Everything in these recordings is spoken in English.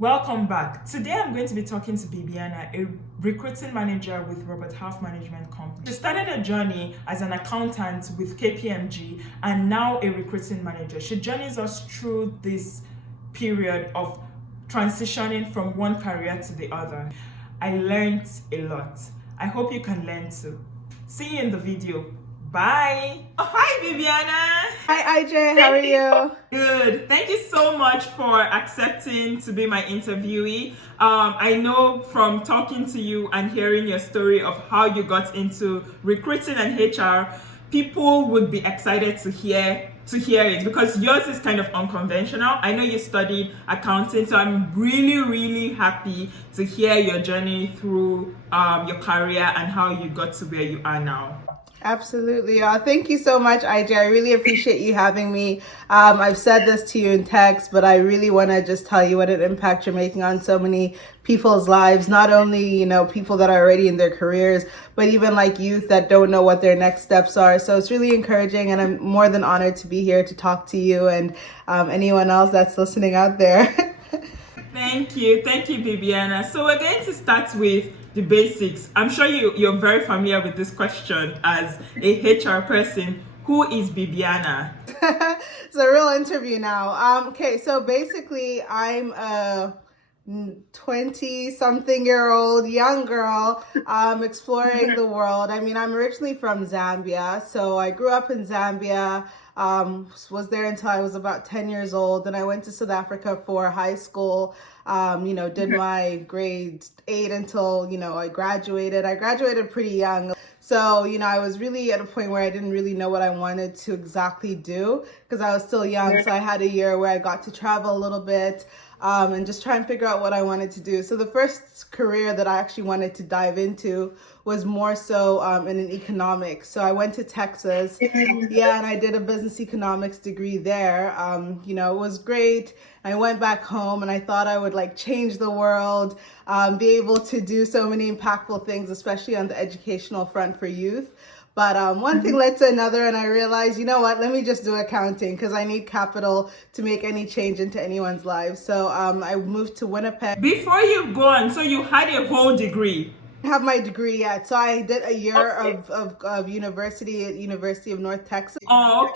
Welcome back. Today I'm going to be talking to Bibiana, a recruiting manager with Robert Half Management Company. She started a journey as an accountant with KPMG and now a recruiting manager. She journeys us through this period of transitioning from one career to the other. I learned a lot. I hope you can learn too. See you in the video. Bye. Oh, hi, Bibiana. Hi, Aije. How are you? Good. Thank you so much for accepting to be my interviewee. I know from talking to you and hearing your story of how you got into recruiting and HR, people would be excited to hear it because yours is kind of unconventional. I know you studied accounting, so I'm really happy to hear your journey through your career and how you got to where you are now. Absolutely. Thank you so much, Aije. I really appreciate you having me. I've said this to you in text, but I really want to just tell you what an impact you're making on so many people's lives, not only, people that are already in their careers, but even like youth that don't know what their next steps are. So it's really encouraging, and I'm more than honored to be here to talk to you and anyone else that's listening out there. Thank you, Bibiana. So we're going to start with the basics. I'm sure you're very familiar with this question as a HR person. Who is Bibiana? It's a real interview now. Okay, so basically I'm a 20-something-year-old young girl exploring the world. I mean, I'm originally from Zambia, so I grew up in Zambia, was there until I was about 10 years old. Then I went to South Africa for high school, did my grade 8 until, I graduated. I graduated pretty young. So, I was really at a point where I didn't really know what I wanted to exactly do because I was still young. So I had a year where I got to travel a little bit and just try and figure out what I wanted to do. So the first career that I actually wanted to dive into was more so in an economics. So I went to Texas, and I did a business economics degree there. It was great. I went back home and I thought I would change the world, be able to do so many impactful things, especially on the educational front for youth. But one thing led to another, and I realized, you know what, let me just do accounting because I need capital to make any change into anyone's life. So I moved to Winnipeg. Before you go on, so you had a whole degree? I have my degree yet. So I did a year of university at University of North Texas. Oh,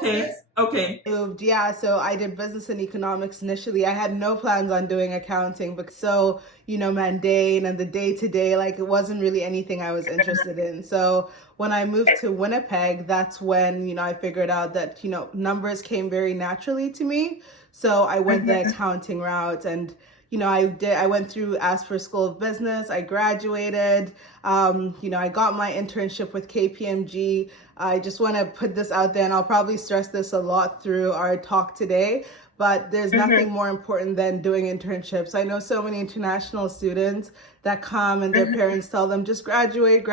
okay. Moved, so I did business and economics initially. I had no plans on doing accounting, but so, mundane and the day-to-day, it wasn't really anything I was interested in. So when I moved to Winnipeg, that's when, I figured out that, numbers came very naturally to me. So I went the accounting route, and I went through, asked for School of Business. I graduated. I got my internship with KPMG. I just want to put this out there, and I'll probably stress this a lot through our talk today, but there's nothing more important than doing internships. I know so many international students that come and their parents tell them, just graduate.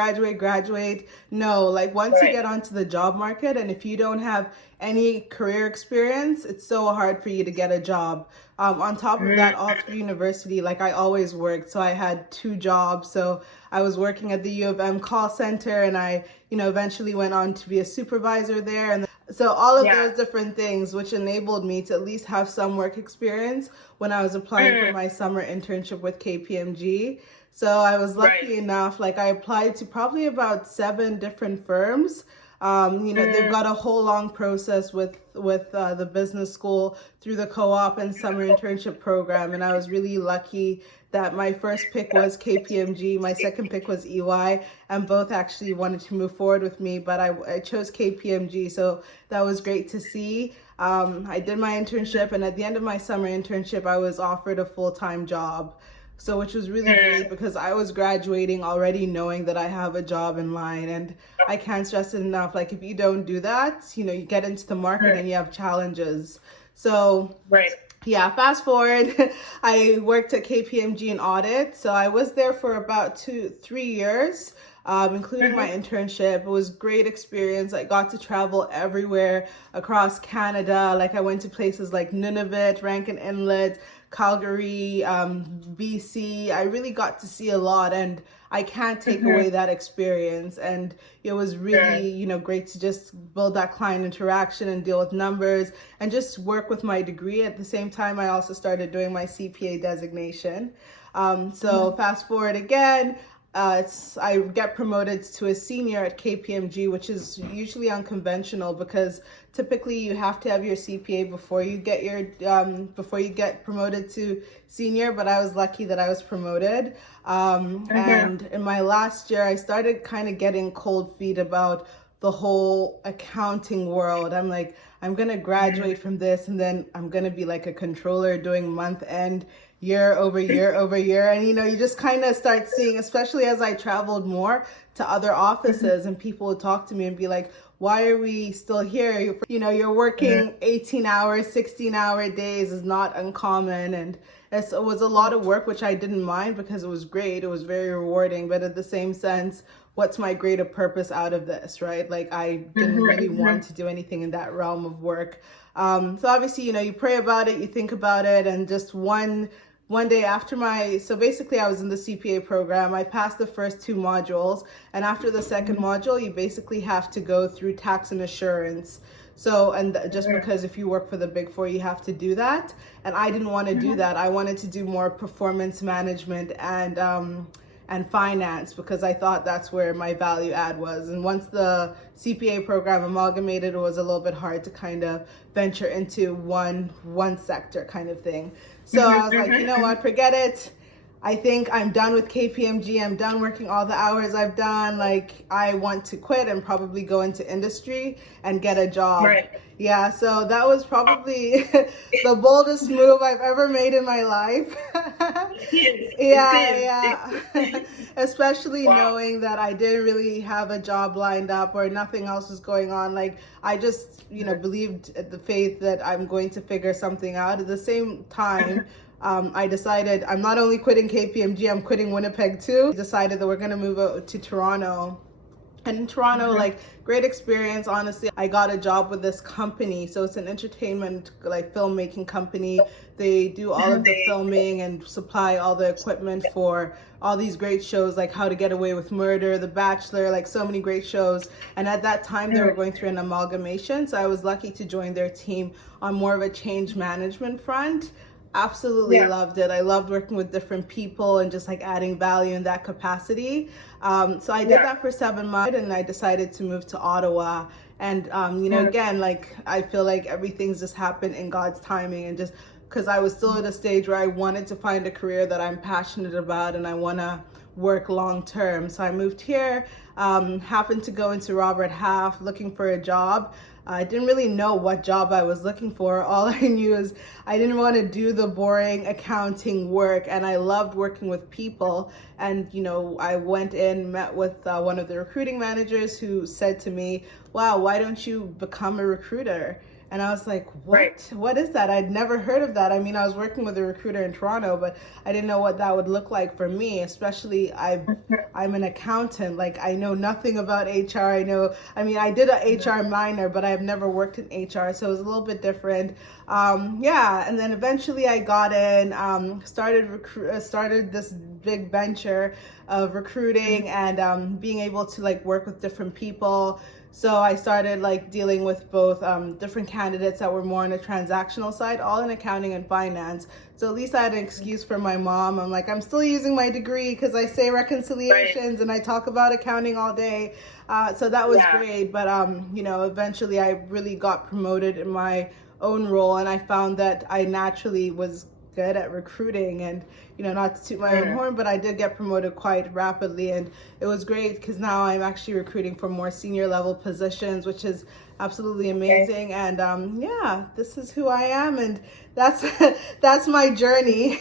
No, once you get onto the job market, and if you don't have any career experience, it's so hard for you to get a job. On top of that, all through university, I always worked. So I had 2 jobs. So I was working at the U of M call center, and I, eventually went on to be a supervisor there. And so all of those different things, which enabled me to at least have some work experience when I was applying for my summer internship with KPMG. So I was lucky enough, I applied to probably about 7 different firms. They've got a whole long process with the business school through the co-op and summer internship program. And I was really lucky that my first pick was KPMG, my second pick was EY, and both actually wanted to move forward with me, but I chose KPMG. So that was great to see. I did my internship, and at the end of my summer internship, I was offered a full-time job. So which was really great because I was graduating already knowing that I have a job in line, and I can't stress it enough. If you don't do that, you get into the market and you have challenges. So fast forward, I worked at KPMG in audit. So I was there for about 3 years, including my internship. It was great experience. I got to travel everywhere across Canada. I went to places like Nunavut, Rankin Inlet, Calgary, BC. I really got to see a lot, and I can't take away that experience. And it was really, great to just build that client interaction and deal with numbers and just work with my degree. At the same time, I also started doing my CPA designation. So fast forward again, I get promoted to a senior at KPMG, which is usually unconventional because typically you have to have your CPA before you get promoted to senior. But I was lucky that I was promoted. And in my last year, I started kind of getting cold feet about the whole accounting world. I'm like, I'm gonna graduate from this, and then I'm gonna be like a controller doing month end, year over year over year. And you just kind of start seeing, especially as I traveled more to other offices, and people would talk to me and be like, why are we still here? You're working 18-hour, 16-hour days is not uncommon. And it was a lot of work, which I didn't mind because it was great. It was very rewarding. But at the same sense, what's my greater purpose out of this, right? Like, I didn't really want to do anything in that realm of work. So obviously, you pray about it, you think about it, and just one day after so basically I was in the CPA program. I passed the first 2 modules, and after the second module, you basically have to go through tax and assurance. So, and just because if you work for the Big Four, you have to do that. And I didn't want to do that. I wanted to do more performance management and finance, because I thought that's where my value add was. And once the CPA program amalgamated, it was a little bit hard to kind of venture into one sector kind of thing. So I was like, you know what, forget it. I think I'm done with KPMG. I'm done working all the hours I've done. Like, I want to quit and probably go into industry and get a job. Right. Yeah, so that was probably the boldest move I've ever made in my life. Yeah. Especially knowing that I didn't really have a job lined up or nothing else was going on. Like, I just, believed the faith that I'm going to figure something out. At the same time, I decided I'm not only quitting KPMG, I'm quitting Winnipeg too. Decided that we're going to move out to Toronto. And in Toronto, like, great experience, honestly. I got a job with this company. So it's an entertainment, like, filmmaking company. They do all of the filming and supply all the equipment for all these great shows, like How to Get Away with Murder, The Bachelor, like so many great shows. And at that time, they were going through an amalgamation. So I was lucky to join their team on more of a change management front. Absolutely loved it. I loved working with different people and just like adding value in that capacity. So I did that for 7 months, and I decided to move to Ottawa. And, again, like, I feel like everything's just happened in God's timing, and just because I was still at a stage where I wanted to find a career that I'm passionate about and I want to work long term. So I moved here, happened to go into Robert Half looking for a job. I didn't really know what job I was looking for. All I knew is I didn't want to do the boring accounting work, and I loved working with people. And, I went in, met with one of the recruiting managers who said to me, wow, why don't you become a recruiter? And I was like, what? Right. What is that? I'd never heard of that. I mean, I was working with a recruiter in Toronto, but I didn't know what that would look like for me, especially I'm an accountant. Like, I know nothing about HR. I did an HR minor, but I've never worked in HR, so it was a little bit different. And then eventually I got in, started this big venture of recruiting and being able to like work with different people. So I started like dealing with both different candidates that were more on the transactional side, all in accounting and finance. So at least I had an excuse for my mom. I'm like, I'm still using my degree because I say reconciliations and I talk about accounting all day. So that was great. But, eventually I really got promoted in my own role, and I found that I naturally was good at recruiting. And not to toot my own horn, but I did get promoted quite rapidly, and it was great because now I'm actually recruiting for more senior level positions, which is absolutely amazing. And this is who I am, and that's my journey.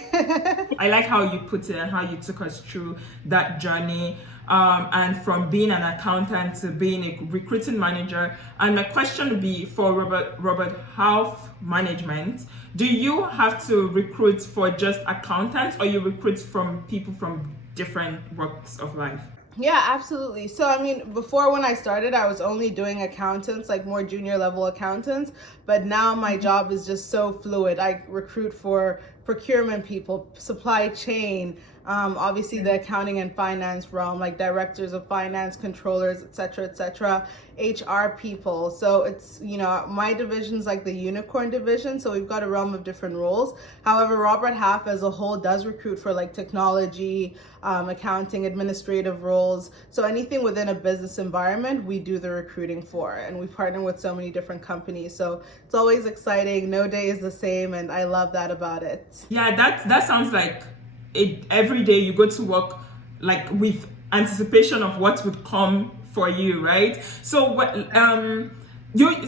I like how you put it and how you took us through that journey. And from being an accountant to being a recruiting manager. And my question would be for Robert Half Management. Do you have to recruit for just accountants, or you recruit from people from different walks of life? Yeah, absolutely. So, I mean, before when I started, I was only doing accountants, like more junior level accountants. But now my job is just so fluid. I recruit for procurement people, supply chain, obviously the accounting and finance realm, like directors of finance, controllers, etc., HR people. So it's, my division's like the unicorn division. So we've got a realm of different roles. However, Robert Half as a whole does recruit for like technology, accounting, administrative roles. So anything within a business environment, we do the recruiting for, and we partner with so many different companies. So it's always exciting. No day is the same, and I love that about it. Yeah, that sounds like every day you go to work like with anticipation of what would come for you, right? So what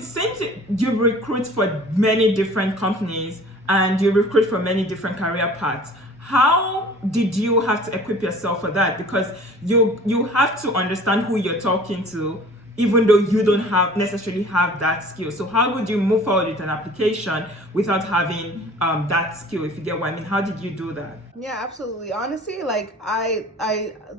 since you recruit for many different companies and you recruit for many different career paths, how did you have to equip yourself for that? Because you have to understand who you're talking to, even though you don't necessarily have that skill. So how would you move forward with an application without having that skill, if you get what I mean? How did you do that? Yeah, absolutely. Honestly, like I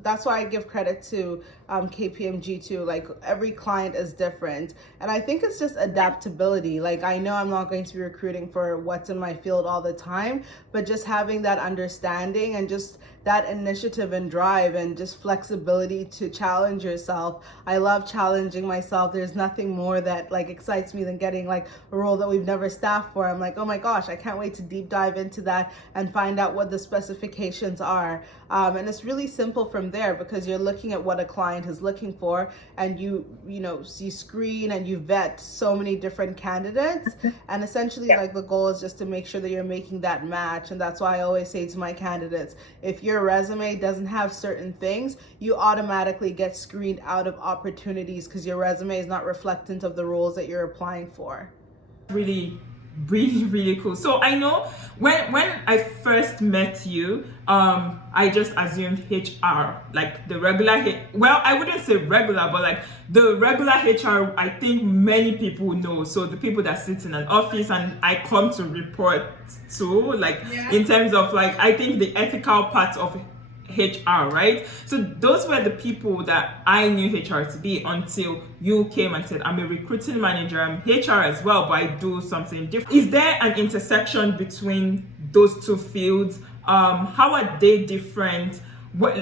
that's why I give credit to KPMG too. Like every client is different, and I think it's just adaptability. Like I know I'm not going to be recruiting for what's in my field all the time, but just having that understanding and just that initiative and drive and just flexibility to challenge yourself. I love challenging myself. There's nothing more that like excites me than getting like a role that we've never staffed for. I'm like, oh my gosh, I can't wait to deep dive into that and find out what the specifications are. And it's really simple from there, because you're looking at what a client is looking for, and you screen and you vet so many different candidates, and essentially like the goal is just to make sure that you're making that match. And that's why I always say to my candidates, if your resume doesn't have certain things, you automatically get screened out of opportunities because your resume is not reflectant of the roles that you're applying for. Really cool. So I know when I first met you, I just assumed HR, like the regular well, I wouldn't say regular, but like the regular HR, I think many people know. So the people that sit in an office and I come to report to, like in terms of like, I think the ethical part of HR, right? So those were the people that I knew HR to be until you came and said, I'm a recruiting manager, I'm HR as well, but I do something different. Is there an intersection between those two fields? How are they different? What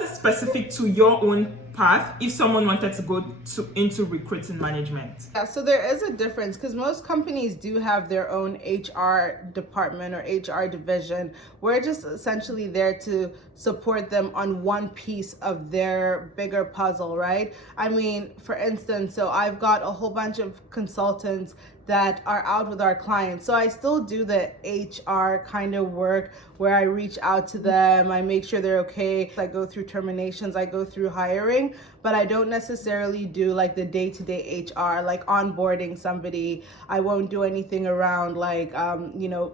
is specific to your own path if someone wanted to go into recruiting management? Yeah, so there is a difference, because most companies do have their own HR department or HR division. We're just essentially there to support them on one piece of their bigger puzzle, right? I mean, for instance, so I've got a whole bunch of consultants that are out with our clients. So I still do the HR kind of work where I reach out to them, I make sure they're okay. I go through terminations, I go through hiring, but I don't necessarily do like the day-to-day HR, like onboarding somebody. I won't do anything around like,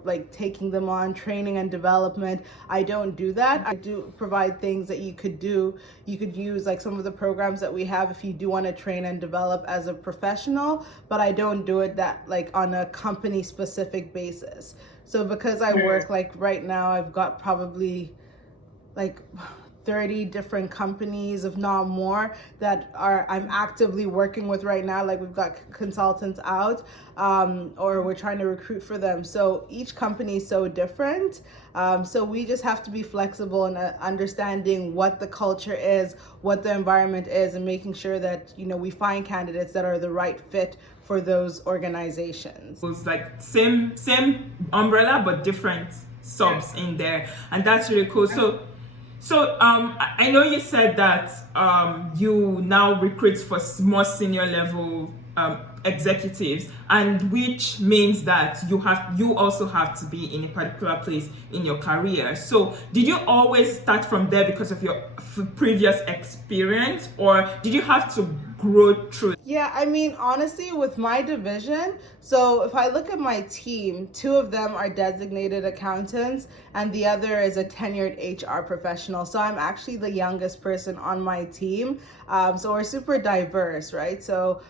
like taking them on training and development. I don't do that. I do provide things that you could do. You could use like some of the programs that we have if you do want to train and develop as a professional, but I don't do it that like on a company specific basis. So because I work like right now, I've got probably like 30 different companies, if not more, that I'm actively working with right now. Like we've got consultants out, or we're trying to recruit for them. So each company is so different. So we just have to be flexible in understanding what the culture is, what the environment is, and making sure that, we find candidates that are the right fit for those organizations. It's like same umbrella, but different subs in there. And that's really cool. So I know you said that you now recruit for more senior level executives, and which means that you also have to be in a particular place in your career. So did you always start from there because of your previous experience, or did you have to grow through? Yeah, I mean, honestly, with my division, so if I look at my team, 2 of them are designated accountants and the other is a tenured HR professional. So I'm actually the youngest person on my team. So we're super diverse, right? So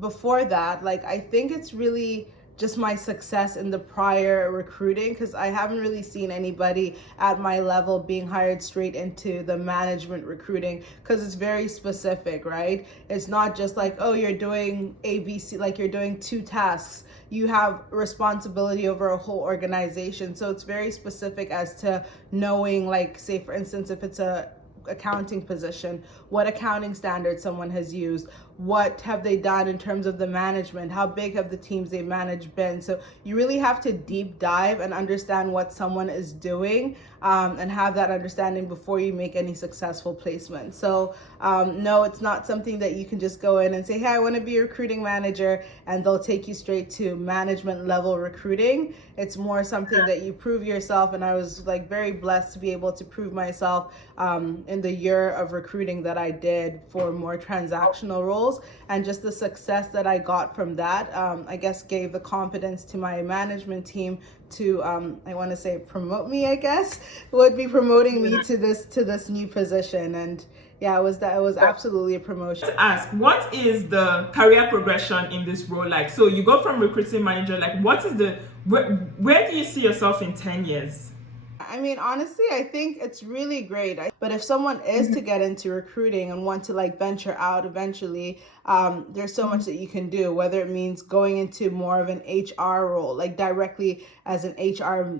before that, like, I think it's really just my success in the prior recruiting, because I haven't really seen anybody at my level being hired straight into the management recruiting, because it's very specific, right? It's not just like, oh, you're doing ABC, like you're doing 2 tasks. You have responsibility over a whole organization. So it's very specific as to knowing, like, say for instance, if it's a accounting position, what accounting standards someone has used, what have they done in terms of the management, how big have the teams they manage been. So you really have to deep dive and understand what someone is doing, and have that understanding before you make any successful placement. So no, it's not something that you can just go in and say, hey, I want to be a recruiting manager, and they'll take you straight to management level recruiting. It's more something that you prove yourself, and I was like very blessed to be able to prove myself in the year of recruiting that I did for more transactional roles, and just the success that I got from that, I guess gave the confidence to my management team to I want to say promote me, I guess would be promoting me to this new position. And yeah, it was absolutely a promotion. To ask, what is the career progression in this role like? So you go from recruiting manager, like what is the where do you see yourself in 10 years? I mean, honestly, I think it's really great. But if someone is to get into recruiting and want to like venture out eventually, there's so much that you can do, whether it means going into more of an HR role, like directly as an HR,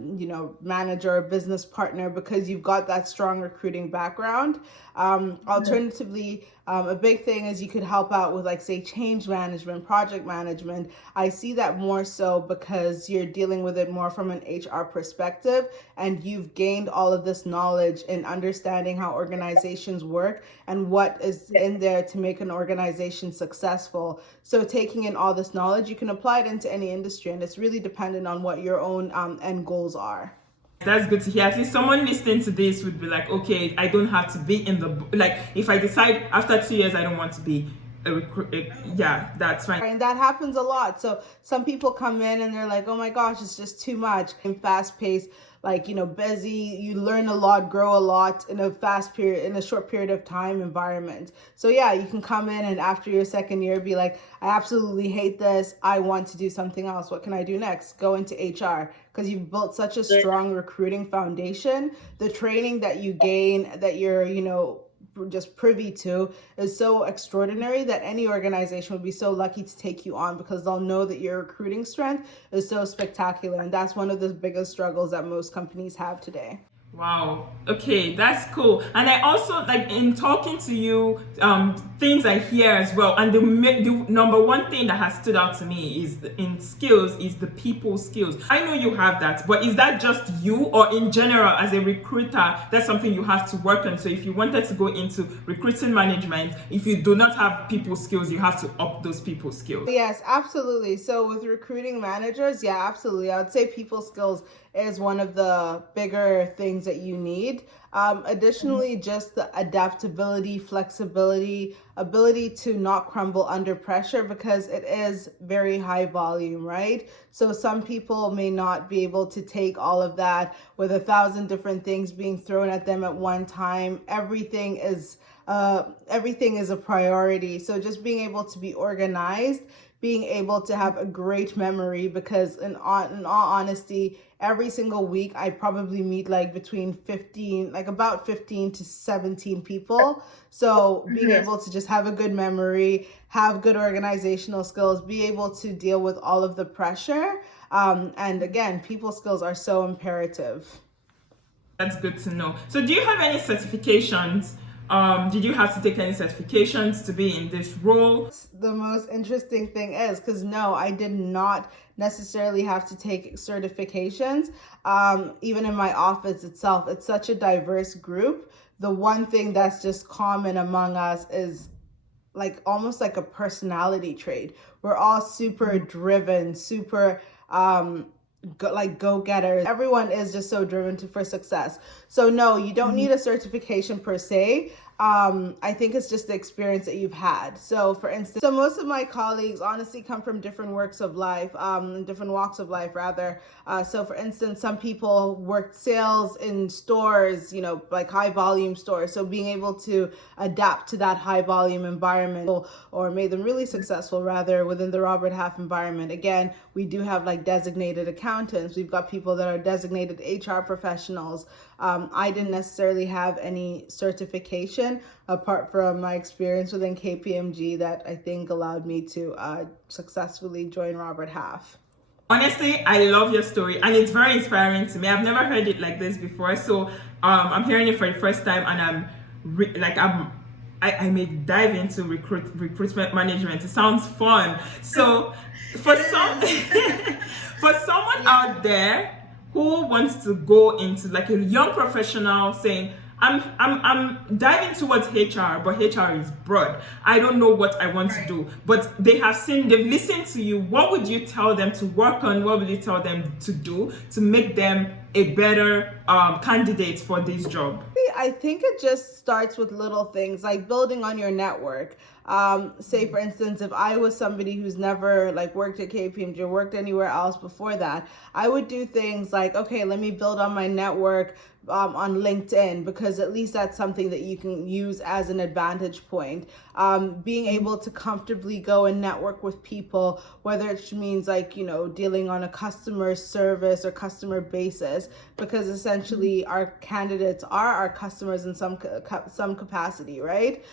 manager or business partner, because you've got that strong recruiting background. Alternatively, a big thing is you could help out with, like, say, change management, project management. I see that more so because you're dealing with it more from an HR perspective, and you've gained all of this knowledge in understanding how organizations work and what is in there to make an organization successful. So taking in all this knowledge, you can apply it into any industry, and it's really dependent on what your own end goals are. That's good to hear. At least someone listening to this would be like, okay, I don't have to be in the, like, if I decide after 2 years I don't want to be a recruit, yeah, that's fine. And that happens a lot. So some people come in and they're like, oh my gosh, it's just too much. And fast paced, like, busy, you learn a lot, grow a lot in a short period of time environment. So yeah, you can come in and after your second year be like, I absolutely hate this. I want to do something else. What can I do next? Go into HR, because you've built such a strong recruiting foundation. The training that you gain, that you're, just privy to, is so extraordinary that any organization would be so lucky to take you on, because they'll know that your recruiting strength is so spectacular. And that's one of the biggest struggles that most companies have today. Wow. Okay, that's cool. And I also, like, in talking to you, things I hear as well. And the number one thing that has stood out to me is in skills is the people skills. I know you have that, but is that just you, or in general as a recruiter, that's something you have to work on? So if you wanted to go into recruiting management, if you do not have people skills, you have to up those people skills. Yes, absolutely. So with recruiting managers, yeah, absolutely. I would say people skills is one of the bigger things that you need. Additionally, just the adaptability, flexibility, ability to not crumble under pressure, because it is very high volume, right? So some people may not be able to take all of that with 1,000 different things being thrown at them at one time. Everything is a priority. So just being able to be organized, being able to have a great memory, because in all honesty, every single week I probably meet like about 15 to 17 people. So being able to just have a good memory, have good organizational skills, be able to deal with all of the pressure. And again, people skills are so imperative. That's good to know. So do you have any certifications? Did you have to take any certifications to be in this role? The most interesting thing is, because no, I did not necessarily have to take certifications. Even in my office itself, it's such a diverse group. The one thing that's just common among us is like almost like a personality trait. We're all super driven, super go-getters. Everyone is just so driven for success. So no, you don't need a certification per se. I think it's just the experience that you've had. So for instance, so most of my colleagues honestly come from different works of life, different walks of life rather. So for instance, some people worked sales in stores, like high volume stores. So being able to adapt to that high volume environment or made them really successful rather within the Robert Half environment. Again, we do have like designated accountants. We've got people that are designated HR professionals. I didn't necessarily have any certification apart from my experience within KPMG that I think allowed me to successfully join Robert Half. Honestly, I love your story and it's very inspiring to me. I've never heard it like this before. So I'm hearing it for the first time and I may dive into recruitment management. It sounds fun. So for for someone out there who wants to go into like a young professional saying, I'm diving towards HR, but HR is broad. I don't know what I want to do. But they've listened to you. What would you tell them to work on? What would you tell them to do to make them a better candidate for this job? I think it just starts with little things like building on your network. Say for instance, if I was somebody who's never like worked at KPMG or worked anywhere else before that, I would do things like, okay, let me build on my network on LinkedIn, because at least that's something that you can use as an advantage point. Being able to comfortably go and network with people, whether it means like, dealing on a customer service or customer basis, because essentially our candidates are our customers in some capacity, right?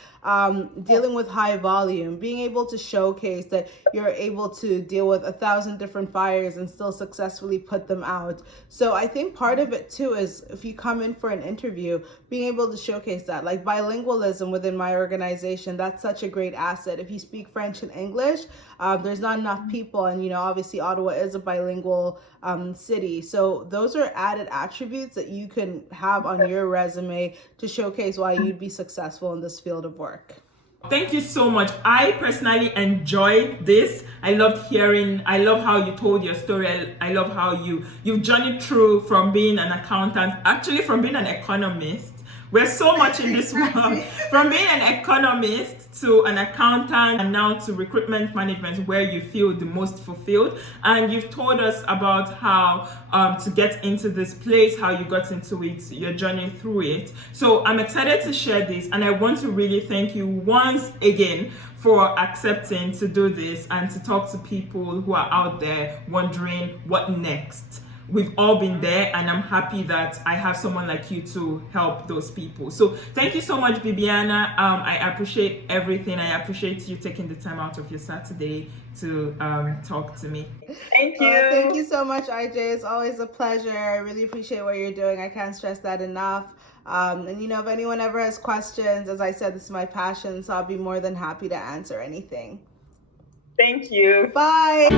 Dealing with high volume, being able to showcase that you're able to deal with 1,000 different fires and still successfully put them out. So I think part of it too is if you come in for an interview, being able to showcase that, like bilingualism within my organization, that's such a great asset. If you speak French and English, there's not enough people, and obviously Ottawa is a bilingual city. So those are added attributes that you can have on your resume to showcase why you'd be successful in this field of work. Thank you so much. I personally enjoyed this. I love how you told your story. I love how you've journeyed through from being an accountant, actually from being an economist. We're so much in this world. From being an economist to an accountant and now to recruitment management, where you feel the most fulfilled. And you've told us about how to get into this place, how you got into it, your journey through it. So I'm excited to share this, and I want to really thank you once again for accepting to do this and to talk to people who are out there wondering what next. We've all been there, and I'm happy that I have someone like you to help those people. So thank you so much, Bibiana. I appreciate everything. I appreciate you taking the time out of your Saturday to talk to me. Thank you. Thank you so much, Aije. It's always a pleasure. I really appreciate what you're doing. I can't stress that enough. And if anyone ever has questions, as I said, this is my passion, so I'll be more than happy to answer anything. Thank you. Bye.